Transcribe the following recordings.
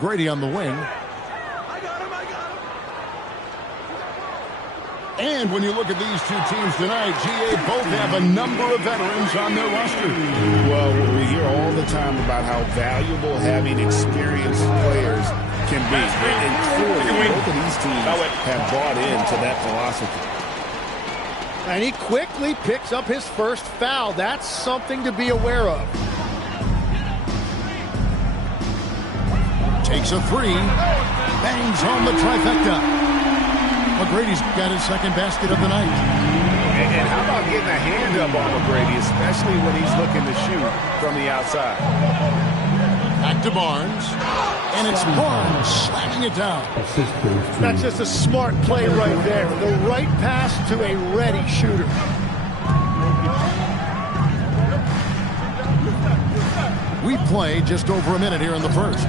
Grady on the wing. And when you look at these two teams tonight, GA both have a number of veterans on their roster. Well, we hear all the time about how valuable having experienced players can be. And clearly, both of these teams have bought into that philosophy. And he quickly picks up his first foul. That's something to be aware of. Takes a three. Bangs home the trifecta. McGrady's got his second basket of the night. And how about getting a hand up on McGrady, especially when he's looking to shoot from the outside. Back to Barnes. And it's Barnes slamming it down. That's just a smart play right there. The right pass to a ready shooter. We play just over a minute here in the first.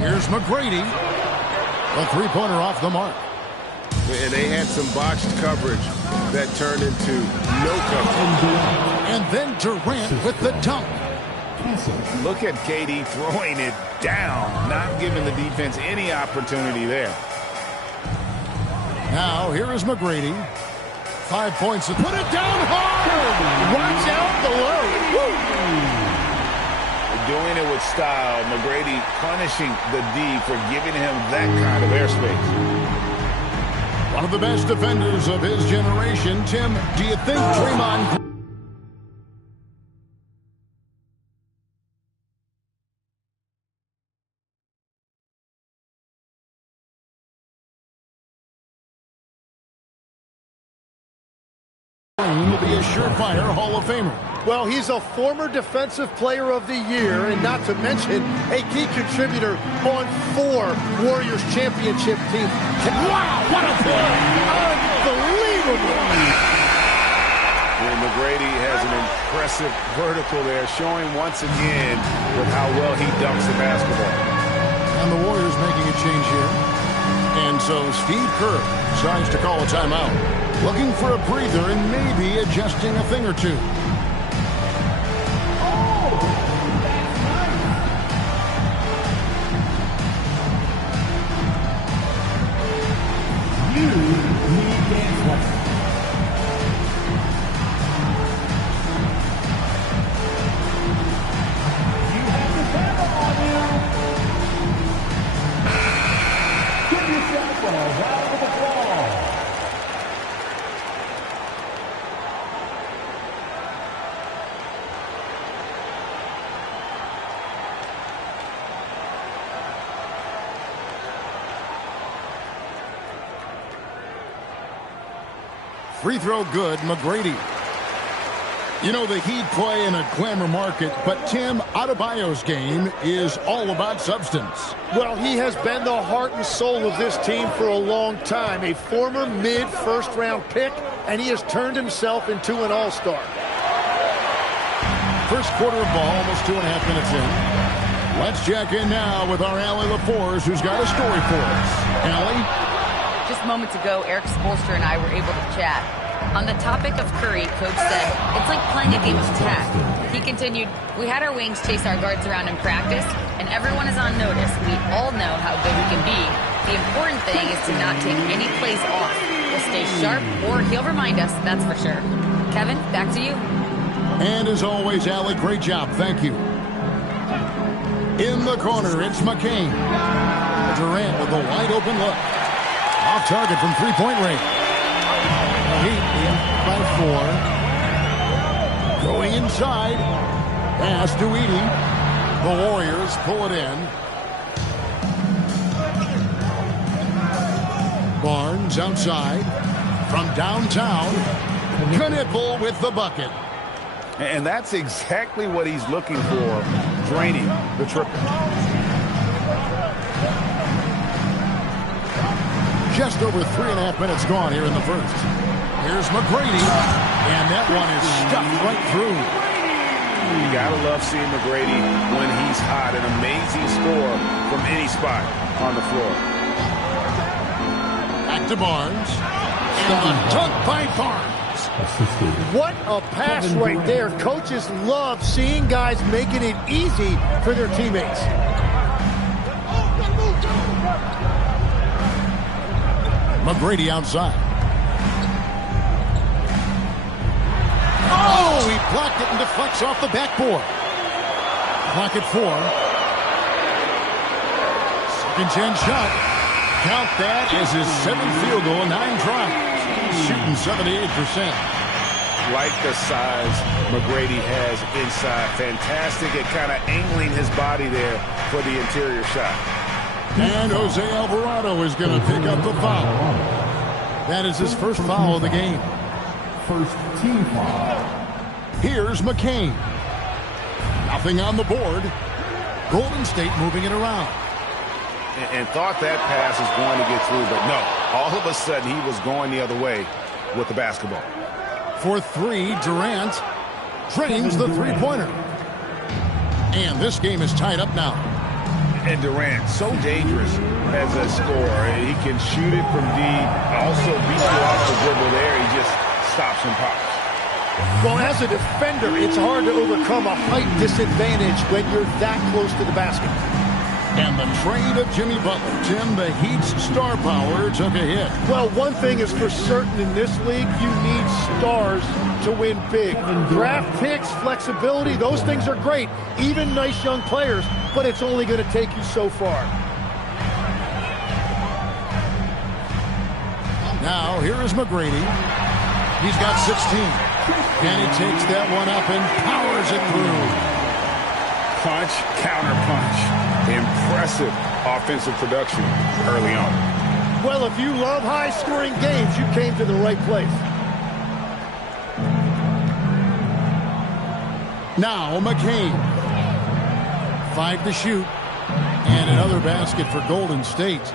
Here's McGrady. A three-pointer off the mark. And they had some botched coverage that turned into no coverage. And then Durant with the dunk. Look at KD throwing it down, not giving the defense any opportunity there. Now here is McGrady. 5 points to put it down hard. Watch out below. Woo. Doing it with style. McGrady punishing the D for giving him that kind of airspace. One of the best defenders of his generation. Tim, do you think Draymond... will be a surefire Hall of Famer? Well, he's a former Defensive Player of the Year, and not to mention a key contributor on 4 Warriors championship teams. Wow, what a play! Unbelievable! And McGrady has an impressive vertical there, showing once again with how well he dunks the basketball. And the Warriors making a change here. And so Steve Kerr decides to call a timeout. Looking for a breather and maybe adjusting a thing or two. Free throw good, McGrady. You know, the Heat play in a glamour market, but Tim, Adebayo's game is all about substance. Well, he has been the heart and soul of this team for a long time. A former mid-first-round pick, and he has turned himself into an all-star. First quarter of ball, almost 2.5 minutes in. Let's check in now with our Allie LaForce, who's got a story for us. Allie? Just moments ago, Eric Spoelstra and I were able to chat. On the topic of Curry, Coach said, it's like playing a game of tag. He continued, we had our wings chase our guards around in practice, and everyone is on notice. We all know how good we can be. The important thing is to not take any plays off. We'll stay sharp, or he'll remind us, that's for sure. Kevin, back to you. And as always, Allie, great job. Thank you. In the corner, it's McCain. Durant with a wide-open look. Off target from three-point range. The Heat by 4. Going inside. Pass to Edey. The Warriors pull it in. Barnes outside. From downtown. Knipple with the bucket. And that's exactly what he's looking for, draining the triple. Just over 3.5 minutes gone here in the first. Here's McGrady, and that one is stuffed right through. You gotta love seeing McGrady when he's hot. An amazing score from any spot on the floor. Back to Barnes, and a dunk by Barnes. What a pass right there. Coaches love seeing guys making it easy for their teammates. McGrady outside. Oh, he blocked it and deflects off the backboard. Clock at 4. Second chance shot. Count that as his 7th field goal, 9 tries. He's shooting 78%. Like the size McGrady has inside. Fantastic at kind of angling his body there for the interior shot. And Jose Alvarado is going to pick up the foul. That is his first foul of the game. First team foul. Here's McCain. Nothing on the board. Golden State moving it around. And thought that pass was going to get through, but no. All of a sudden, he was going the other way with the basketball. For 3, Durant drains the three-pointer. And this game is tied up now. And Durant, so dangerous as a scorer. He can shoot it from deep, also beat you off the dribble there. He just stops and pops. Well, as a defender, it's hard to overcome a height disadvantage when you're that close to the basket. And the trade of Jimmy Butler. Tim, the Heat's star power took a hit. Well, one thing is for certain in this league, you need stars to win big. Draft picks, flexibility, those things are great. Even nice young players, but it's only going to take you so far. Now, here is McGrady. He's got 16. And he takes that one up and powers it through. Punch, counter punch. Impressive offensive production early on. Well, if you love high-scoring games, you came to the right place. Now McCain. 5 to shoot. And another basket for Golden State.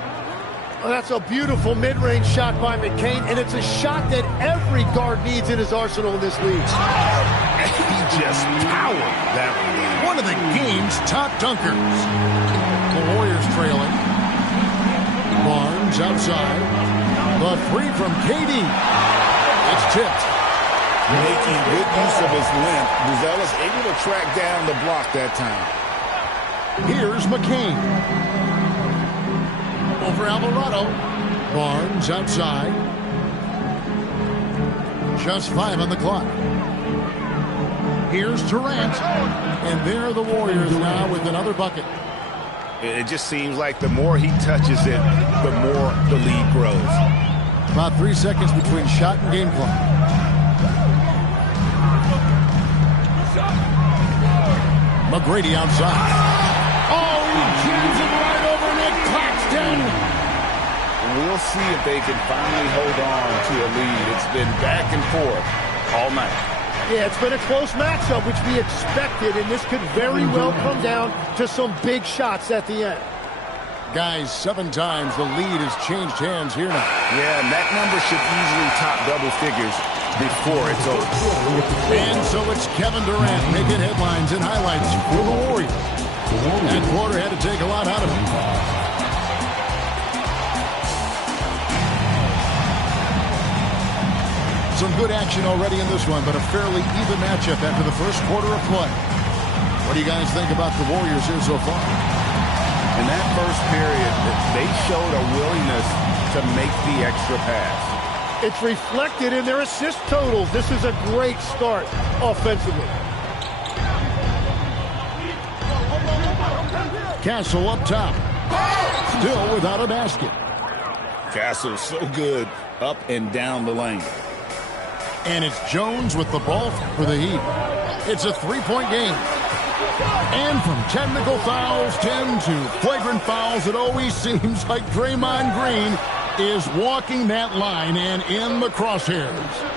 Well, that's a beautiful mid-range shot by McCain, and it's a shot that every guard needs in his arsenal in this league. He just powered that one. One of the game's top dunkers. The Warriors trailing. Barnes outside. The 3 from KD. It's tipped. Making good use of his length. Buzelis able to track down the block that time. Here's McCain. Over Alvarado. Barnes outside. Just 5 on the clock. Here's Durant. And there are the Warriors now with another bucket. It just seems like the more he touches it, the more the lead grows. About 3 seconds between shot and game clock. McGrady outside. Oh, he jams it right over Nick Claxton. We'll see if they can finally hold on to a lead. It's been back and forth all night. Yeah, it's been a close matchup, which we expected, and this could very well come down to some big shots at the end. Guys, 7 times the lead has changed hands here now. Yeah, and that number should easily top double figures before it's over. And so it's Kevin Durant making headlines and highlights for the Warriors. That quarter had to take a lot out of him. Some good action already in this one, but a fairly even matchup after the first quarter of play. What do you guys think about the Warriors here so far? In that first period, they showed a willingness to make the extra pass. It's reflected in their assist totals. This is a great start offensively. Castle up top. Still without a basket. Castle so good up and down the lane. And it's Jones with the ball for the Heat. It's a 3-point game. And from technical fouls, 10 to flagrant fouls, it always seems like Draymond Green is walking that line and in the crosshairs.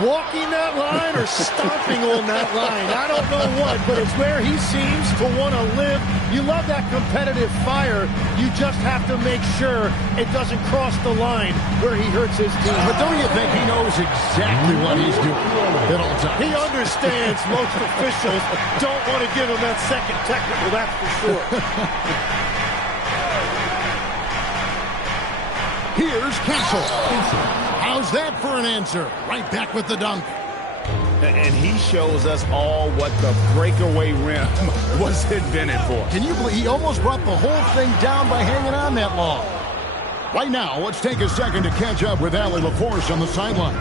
Walking that line or stomping on that line. I don't know what, but it's where he seems to want to live. You love that competitive fire. You just have to make sure it doesn't cross the line where he hurts his team. But don't you think he knows exactly what he's doing at all times? He understands most officials don't want to give him that second technical, that's for sure. Here's Castle. How's that for an answer? Right back with the dunk. And he shows us all what the breakaway rim was invented for. Can you believe he almost brought the whole thing down by hanging on that long? Right now, let's take a second to catch up with Allie LaForce on the sideline.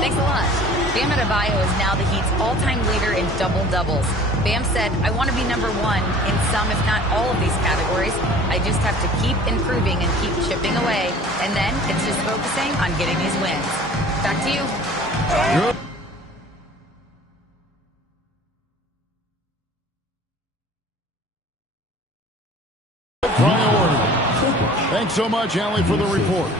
Thanks a lot. Bam Adebayo is now the Heat's all-time leader in double-doubles. Bam said, I want to be number one in some, if not all of these categories. I just have to keep improving and keep chipping away. And then it's just focusing on getting these wins. Back to you. Good. Priority. Thanks so much, Allie, for the report.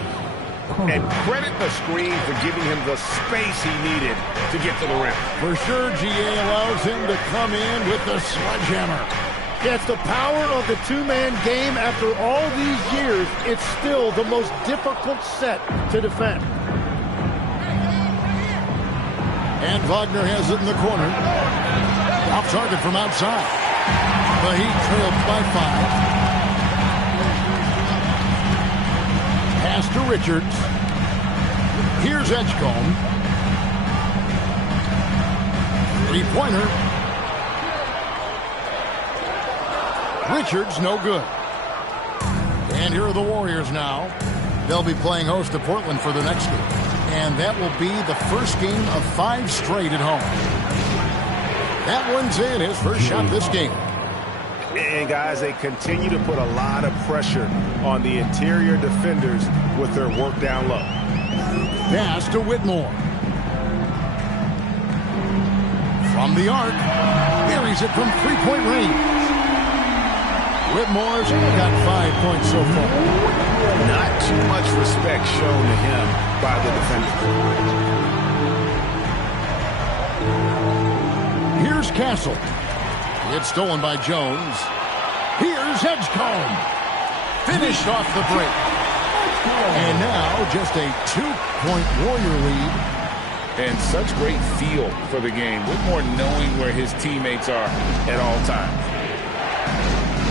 And credit the screen for giving him the space he needed to get to the rim. For sure, GA allows him to come in with the sledgehammer. Yeah, it's the power of the two-man game. After all these years, it's still the most difficult set to defend. And Wagner has it in the corner. Off target from outside. The Heat trailed by 5. Pass to Richards. Here's Edgecombe. Three-pointer. Richards, no good. And here are the Warriors now. They'll be playing host to Portland for their next game. And that will be the first game of 5 straight at home. That one's in, his first shot this game. And, guys, they continue to put a lot of pressure on the interior defenders with their work down low. Pass to Whitmore. From the arc. Buries it from three-point range. Whitmore's got 5 points so far. Not too much respect shown to him by the defender. Here's Castle. It's stolen by Jones. Here's Edgecombe. Finished off the break. And now just a 2-point Warrior lead. And such great feel for the game. Whitmore knowing where his teammates are at all times.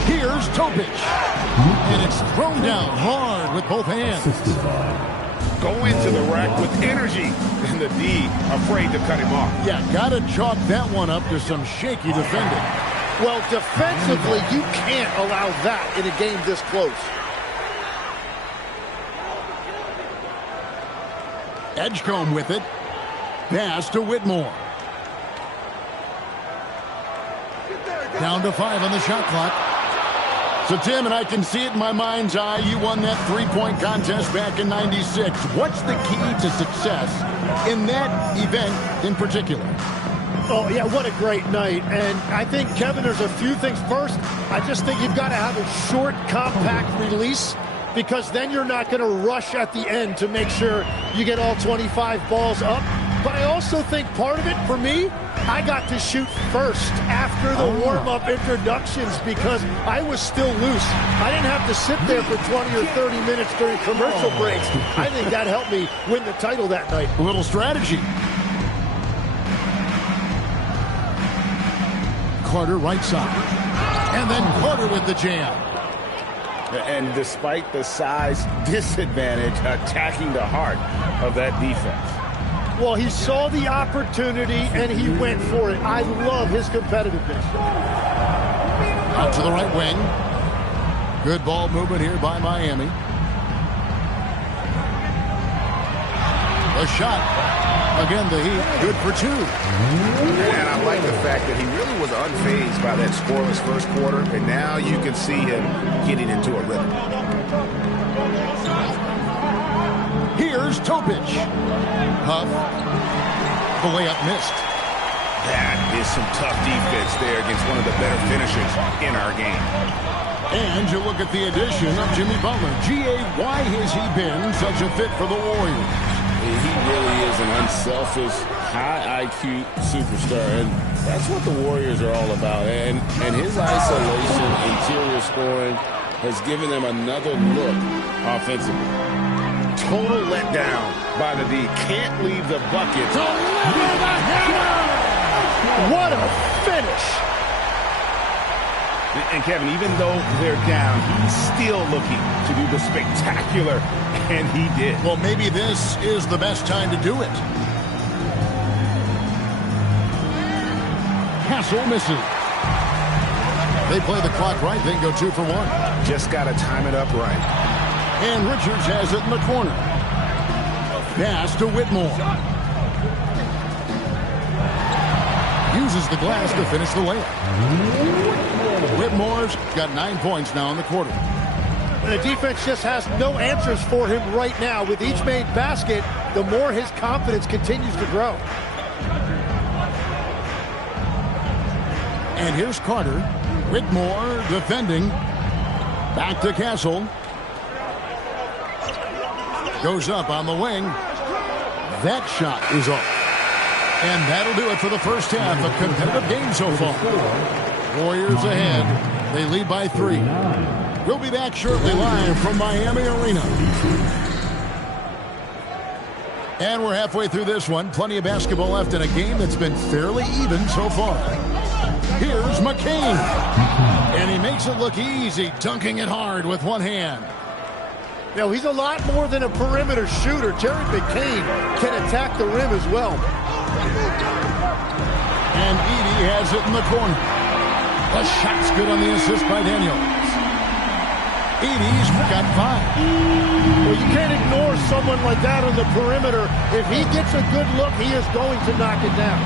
Here's Topic. And it's thrown down hard with both hands. Go into the rack with energy. And the D afraid to cut him off. Yeah, got to chalk that one up to some shaky defending. Well, defensively, you can't allow that in a game this close. Edgecombe with it. Pass to Whitmore. Down to 5 on the shot clock. So, Tim, and I can see it in my mind's eye, you won that three-point contest back in '96. What's the key to success in that event in particular? Oh, yeah, what a great night. And I think, Kevin, there's a few things. First, I just think you've got to have a short, compact release, because then you're not going to rush at the end to make sure you get all 25 balls up. But I also think part of it, for me, I got to shoot first after the warm-up introductions because I was still loose. I didn't have to sit there for 20 or 30 minutes during commercial breaks. I think that helped me win the title that night. A little strategy. Carter right side. And then Carter with the jam. And despite the size disadvantage, attacking the heart of that defense. Well, he saw the opportunity, and he went for it. I love his competitiveness. Out to the right wing. Good ball movement here by Miami. A shot. Again, the Heat, good for 2. And I like the fact that he really was unfazed by that scoreless first quarter, and now you can see him getting into a rhythm. Here's Topic. Huff. The layup missed. That is some tough defense there against one of the better finishers in our game. And you look at the addition of Jimmy Butler. G.A., why has he been such a fit for the Warriors? He really is an unselfish, high IQ superstar, and that's what the Warriors are all about. And his isolation, interior scoring has given them another look offensively. Total letdown by the D. Can't leave the bucket. Deliver the header! What a finish! And Kevin, even though they're down, he's still looking to do the spectacular, and he did. Well, maybe this is the best time to do it. Castle misses. They play the clock right, they can go 2 for 1. Just got to time it up right. And Richards has it in the corner. Pass to Whitmore. Uses the glass to finish the layup. Whitmore's got 9 points now in the quarter. The defense just has no answers for him right now. With each made basket, the more his confidence continues to grow. And here's Carter. Whitmore defending. Back to Castle. Goes up on the wing. That shot is up. And that'll do it for the first half. A competitive game so far. Warriors ahead. They lead by 3. We'll be back shortly live from Miami Arena. And we're halfway through this one. Plenty of basketball left in a game that's been fairly even so far. Here's McCain. And he makes it look easy, dunking it hard with one hand. You know, he's a lot more than a perimeter shooter. Jerry McCain can attack the rim as well. And Edey has it in the corner. The shot's good on the assist by Daniels. Edey's got 5. Well, you can't ignore someone like that on the perimeter. If he gets a good look, he is going to knock it down.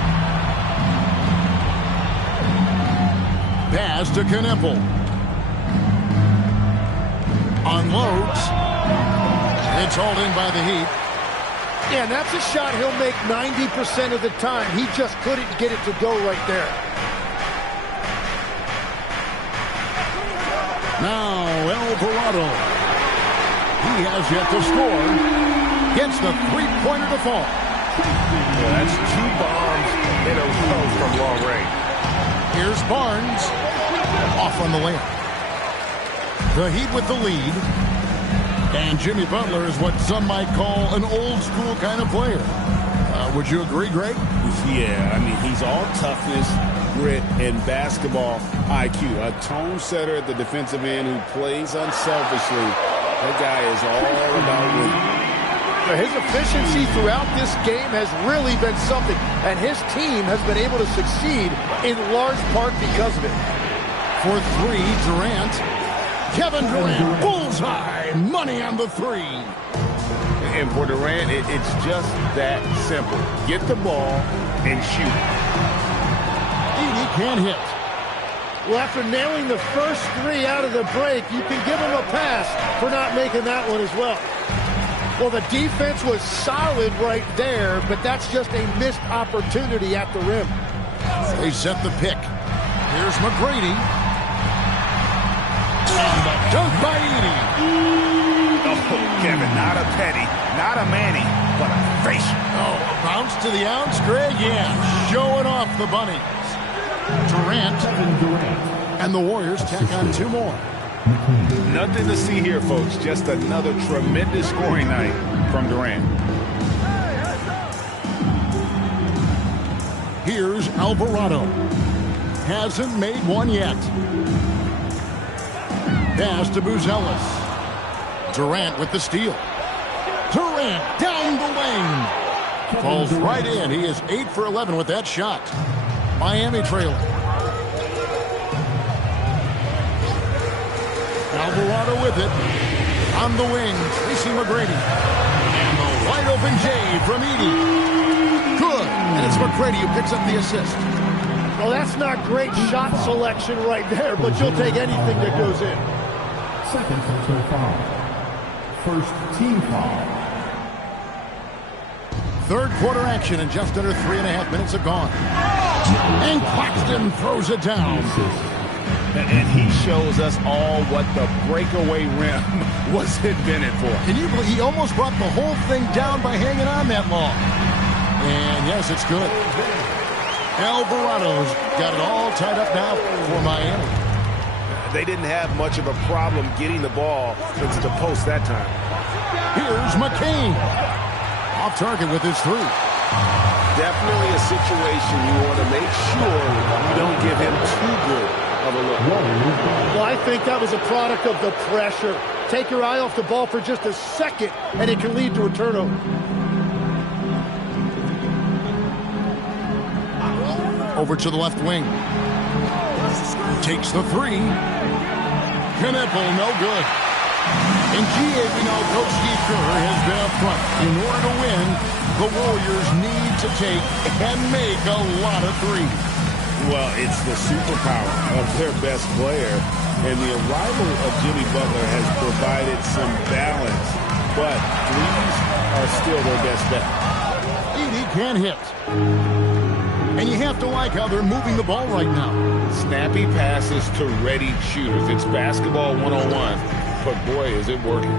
Pass to Kneppel. Unloads. It's hauled in by the Heat. Yeah, and that's a shot he'll make 90% of the time. He just couldn't get it to go right there. Now Alvarado. He has yet to score. Gets the three-pointer to fall. Well, that's 2 bombs in a row from long range. Here's Barnes. Off on the layup. The Heat with the lead. And Jimmy Butler is what some might call an old-school kind of player. Would you agree, Greg? Yeah, I mean, he's all toughness, grit, and basketball IQ. A tone setter at the defensive end who plays unselfishly. That guy is all about winning. His efficiency throughout this game has really been something, and his team has been able to succeed in large part because of it. For 3, Durant. Kevin Durant, bullseye, money on the 3. And for Durant, it's just that simple. Get the ball and shoot. Edey can't hit. Well, after nailing the first 3 out of the break, you can give him a pass for not making that one as well. Well, the defense was solid right there, but that's just a missed opportunity at the rim. They set the pick. Here's McGrady. And the dunk by Edey. Oh, Kevin, not a penny, not a Manny, but a facial. Oh, a bounce to the ounce, Greg? Yeah, showing off the bunnies. Durant. And the Warriors tack on 2 more. Nothing to see here, folks. Just another tremendous scoring night from Durant. Here's Alvarado. Hasn't made one yet. Pass to Buzelis. Durant with the steal. Durant down the wing. Falls right in. He is 8 for 11 with that shot. Miami trailing. Alvarado with it. On the wing, Tracy McGrady. And the wide open J from Edey. Good. And it's McGrady who picks up the assist. Well, that's not great shot selection right there, but you'll take anything that goes in. Second personal foul. First team foul. Third quarter action and just under 3.5 minutes have gone. And Claxton throws it down. And he shows us all what the breakaway rim was invented for. Can you believe he almost brought the whole thing down by hanging on that long? And yes, it's good. Alvarado's got it all tied up now for Miami. They didn't have much of a problem getting the ball into the post that time. Here's McCain. Off target with his 3. Definitely a situation you want to make sure you don't give him too good of a look. Well, I think that was a product of the pressure. Take your eye off the ball for just a second, and it can lead to a turnover. Over to the left wing. Takes the three. Knipple, no good. In GA, we know Coach Steve Kerr has been up front. In order to win, the Warriors need to take and make a lot of threes. Well, it's the superpower of their best player, and the arrival of Jimmy Butler has provided some balance, but threes are still their best bet. Edey can hit. And you have to like how they're moving the ball right now. Snappy passes to ready shooters. It's basketball 101, but boy, is it working.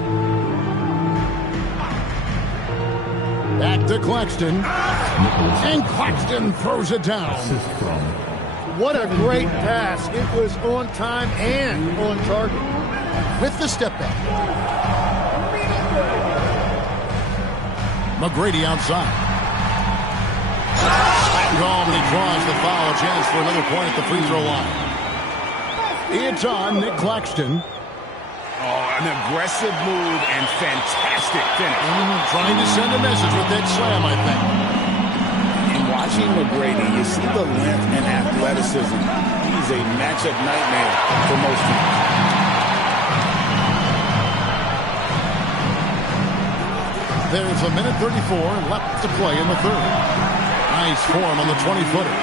Back to Claxton. And Claxton throws it down. What a great pass. It was on time and on target. With the step back. McGrady outside. Called, and he draws the foul. A chance for another point at the free throw line. It's on Nick Claxton. Oh, an aggressive move and fantastic finish. Trying to send a message with that slam, I think. And watching McGrady, you see the length and athleticism. He's a matchup nightmare for most teams. There's a minute 34 left to play in the third. Nice form on the 20-footer.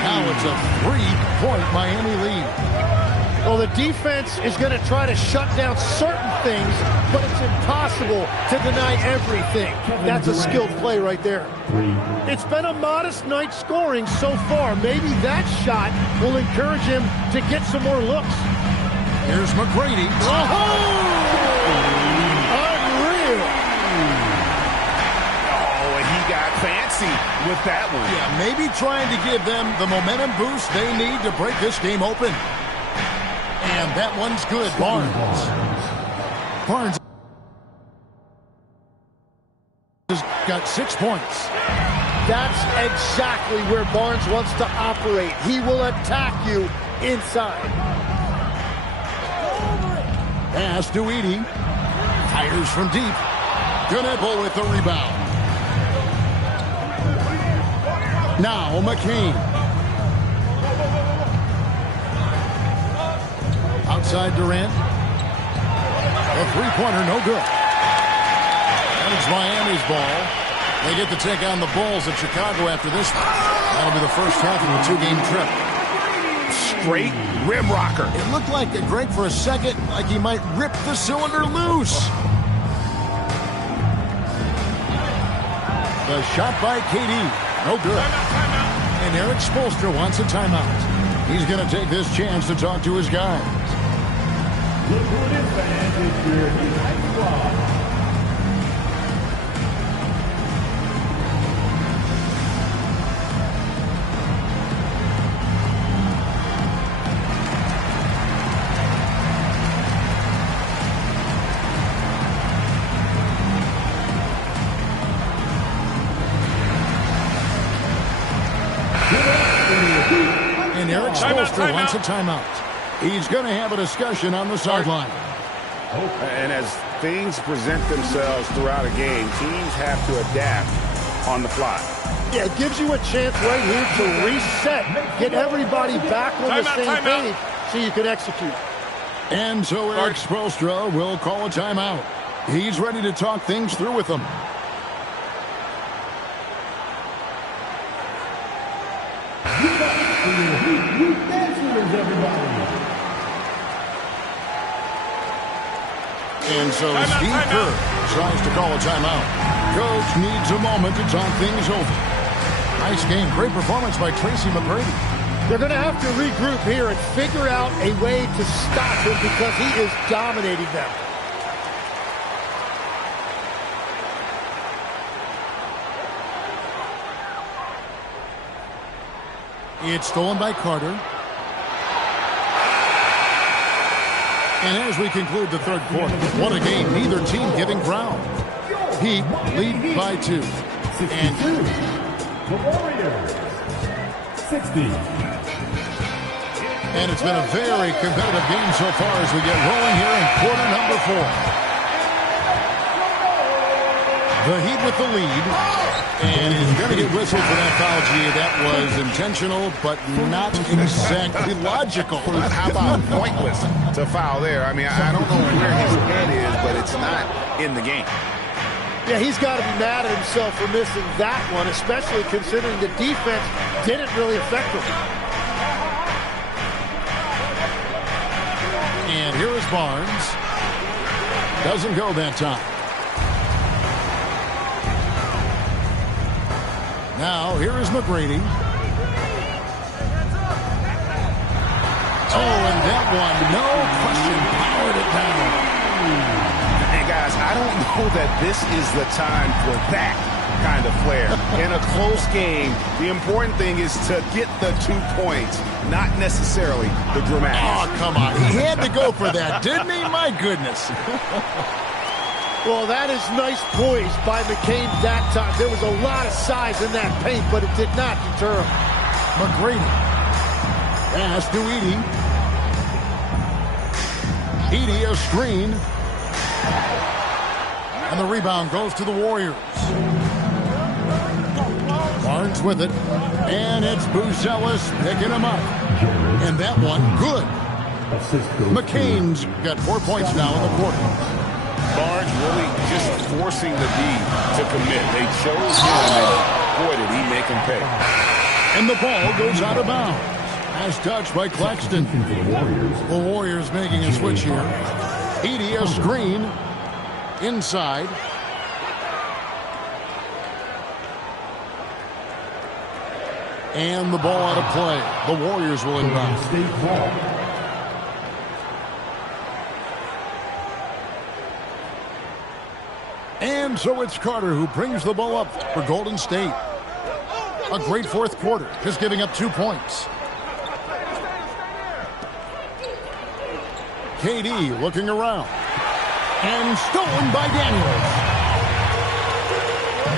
Now it's a 3-point Miami lead. Well, the defense is going to try to shut down certain things, but it's impossible to deny everything. That's a skilled play right there. It's been a modest night scoring so far. Maybe that shot will encourage him to get some more looks. Here's McGrady. Unreal. Oh, and he got fancy with that one. Yeah, maybe trying to give them the momentum boost they need to break this game open. And that one's good. Barnes has got 6 points. That's exactly where Barnes wants to operate. He will attack you inside. Pass to Edey. Fires from deep. Knipple with the rebound. Now McCain. Outside Durant. A three-pointer, no good. And it's Miami's ball. They get to take on the Bulls at Chicago after this one. That'll be the first half of a two-game trip. Straight rim rocker. It looked like a Greg for a second, like he might rip the cylinder loose. The shot by KD, no good. And Eric Spoelstra wants a timeout. He's going to take this chance to talk to his guys. Look who it is, fans. It's your Ignite Squad. And Eric Spoelstra wants a timeout. He's going to have a discussion on the sideline. And as things present themselves throughout a game, teams have to adapt on the fly. Yeah, it gives you a chance right here to reset, get everybody back on the same page so you can execute. And so Eric Spoelstra will call a timeout. He's ready to talk things through with them. And so Steve Kerr tries to call a timeout. Coach needs a moment to talk things over. Nice game. Great performance by Tracy McGrady. They're going to have to regroup here and figure out a way to stop him because he is dominating them. It's stolen by Carter. And as we conclude the third quarter, what a game. Neither team giving ground. Heat lead by 2. And the Warriors, 60. And it's been a very competitive game so far as we get rolling here in quarter number 4. The Heat with the lead. And he's going to get whistled for that foul, G. That was intentional, but not exactly logical. How about pointless to foul there? I mean, I don't know where his head is, but it's not in the game. Yeah, he's got to be mad at himself for missing that one, especially considering the defense didn't really affect him. And here is Barnes. Doesn't go that time. Now, here is McGrady. Oh, and that one, no question, powered it down. And guys, I don't know that this is the time for that kind of flair. In a close game, the important thing is to get the 2 points, not necessarily the dramatics. Oh, come on. He had to go for that, didn't he? My goodness. Well, that is nice poise by McCain that time. There was a lot of size in that paint, but it did not deter him. McGrady. Pass to Edey. Edey a screen. And the rebound goes to the Warriors. Barnes with it. And it's Buzelis picking him up. And that one, good. McCain's got 4 points now in the quarter. Barnes really just forcing the D to commit. They chose him, and boy, did he make him pay. And the ball goes out of bounds. As touched by Claxton. The Warriors making a switch here. Edey a screen. Inside. And the ball out of play. The Warriors will inbound. And so it's Carter who brings the ball up for Golden State. A great fourth quarter, just giving up 2 points. KD looking around. And stolen by Daniels.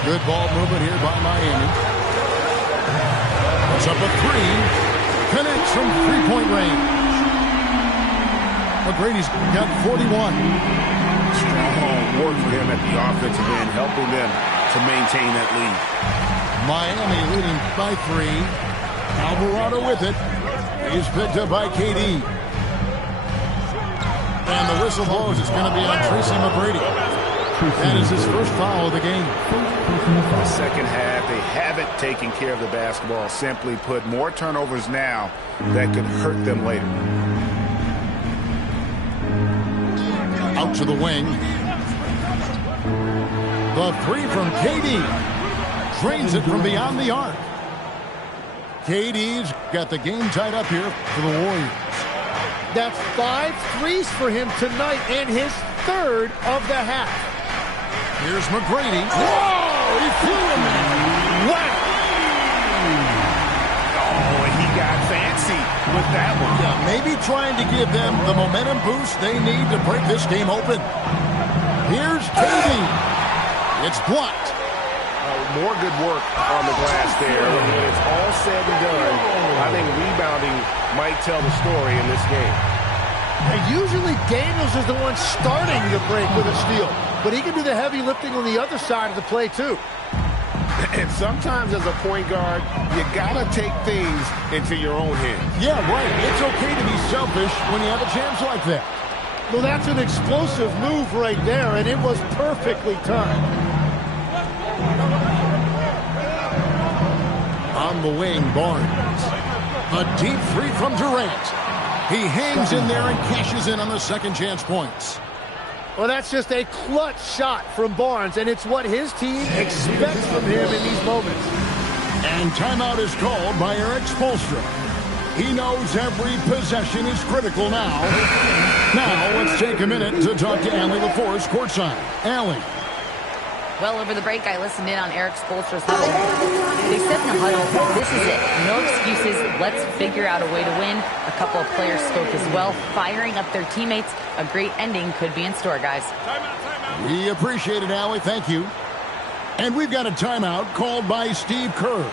Good ball movement here by Miami. Puts up a 3. Connects from three-point range. McGrady's got 41. Strong work for him at the offensive end, helping them to maintain that lead. Miami leading by 3. Alvarado with it. He's picked up by KD. And the whistle blows. It's going to be on Tracy McGrady. That is his first foul of the game. The second half, they haven't taken care of the basketball. Simply put, more turnovers now that could hurt them later. Out to the wing. The 3 from KD. Drains it from beyond the arc. KD's got the game tied up here for the Warriors. That's 5 threes for him tonight and his third of the half. Here's McGrady. Whoa! He flew him in. Wow! Oh, and he got fancy with that one. Yeah, maybe trying to give them the momentum boost they need to break this game open. Here's KD. It's blocked. More good work on the glass there. When it's all said and done, I think rebounding might tell the story in this game. And usually Daniels is the one starting the break with a steal, but he can do the heavy lifting on the other side of the play too. And sometimes as a point guard, you gotta take things into your own hands. Yeah, right. It's okay to be selfish when you have a chance like that. Well, that's an explosive move right there, and it was perfectly timed. On the wing, Barnes. A deep 3 from Durant. He hangs in there and cashes in on the second chance points. Well, that's just a clutch shot from Barnes, and it's what his team expects from him in these moments. And timeout is called by Eric Spoelstra. He knows every possession is critical now. Now, let's take a minute to talk to Allie LaForce courtside. Allie. Well, over the break, I listened in on Eric Spoelstra's huddle. They said in the huddle, this is it. No excuses. Let's figure out a way to win. A couple of players spoke as well, firing up their teammates. A great ending could be in store, guys. We appreciate it, Allie. Thank you. And we've got a timeout called by Steve Kerr.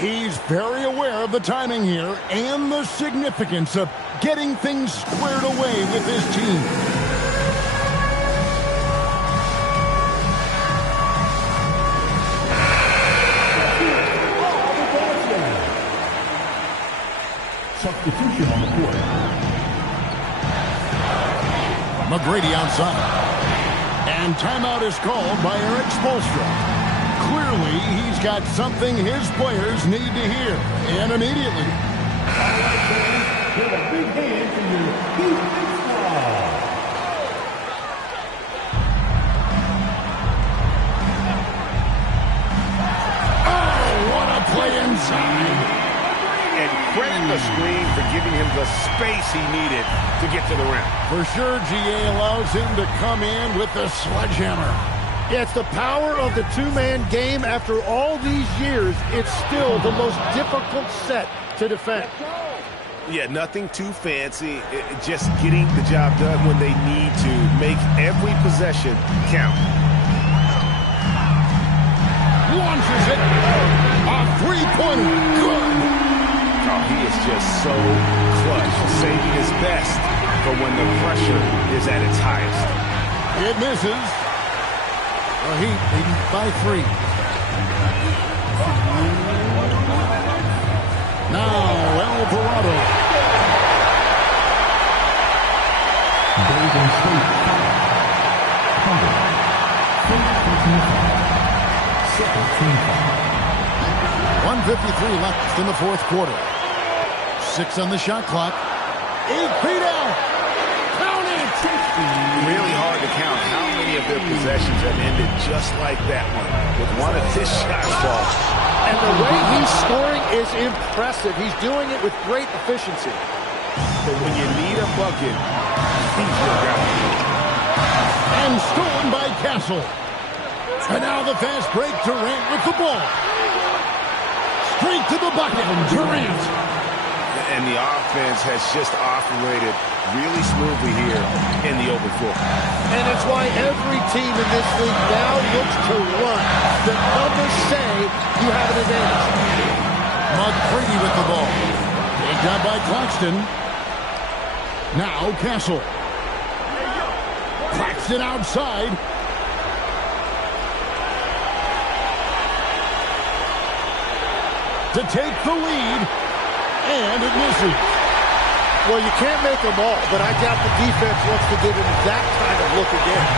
He's very aware of the timing here and the significance of getting things squared away with his team. Substitution on the court. McGrady outside. And timeout is called by Eric Spoelstra. Clearly, he's got something his players need to hear, and immediately. All right, fans, give a big hand to your Houston squad. Oh, what a play inside. And credit the screen for giving him the space he needed to get to the rim. For sure, GA allows him to come in with the sledgehammer. Yeah, it's the power of the two-man game. After all these years, it's still the most difficult set to defend. Yeah, nothing too fancy. Just getting the job done when they need to. Make every possession count. Launches it. A three-pointer. Good. Oh, he is just so clutch, saving his best for when the pressure is at its highest. It misses. The Heat leading by 3. Now, Alvarado. Golden State foul. 1:53 left in the fourth quarter. 6 on the shot clock. 8 feet out. Count it. Really hard to count how many of their possessions have ended just like that one, with one of his shots fall. And the way he's scoring is impressive. He's doing it with great efficiency. But when you need a bucket, he's your guy. And stolen by Castle. And now the fast break. Durant with the ball. Straight to the bucket. Durant. And the offense has just operated really smoothly here in the open floor. And it's why every team in this league now looks to run. The numbers say you have an advantage. McGrady with the ball. Picked up by Claxton. Now Castle. Claxton outside. To take the lead. And it misses. Well, you can't make them all, but I doubt the defense wants to give him that kind of look again.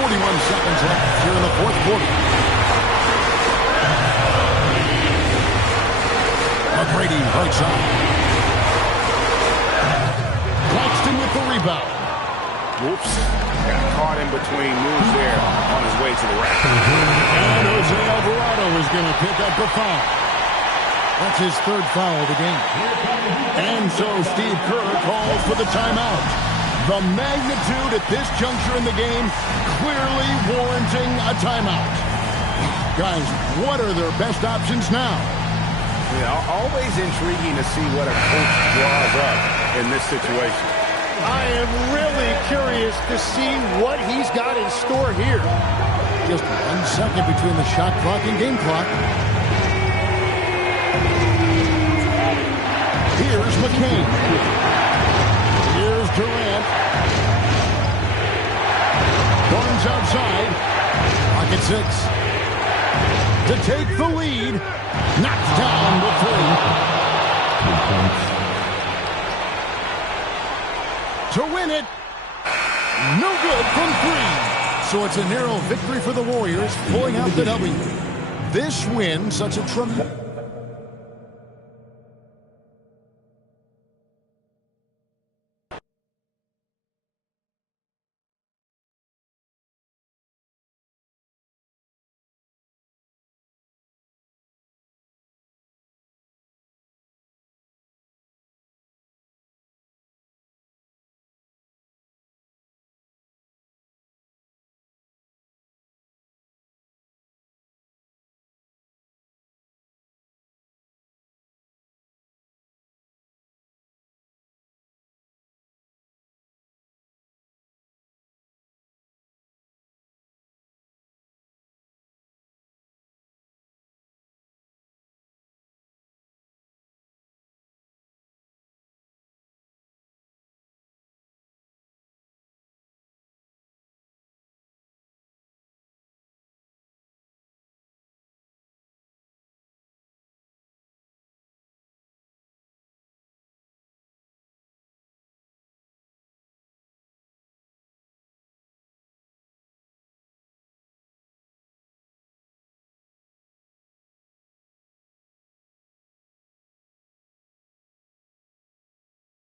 41 seconds left here in the fourth quarter. McGrady right side. Claxton with the rebound. Whoops. Got caught in between moves there on his way to the rack. And Jose Alvarado is going to pick up the foul. That's his third foul of the game. And so Steve Kerr calls for the timeout. The magnitude at this juncture in the game clearly warranting a timeout. Guys, what are their best options now? Yeah, always intriguing to see what a coach draws up in this situation. I am really curious to see what he's got in store here. Just 1 second between the shot clock and game clock. Here's McCain. Here's Durant. Barnes outside. Pocket 6. To take the lead. Knocks down the 3. To win it. No good from 3. So it's a narrow victory for the Warriors, pulling out the W. This win, such a tremendous...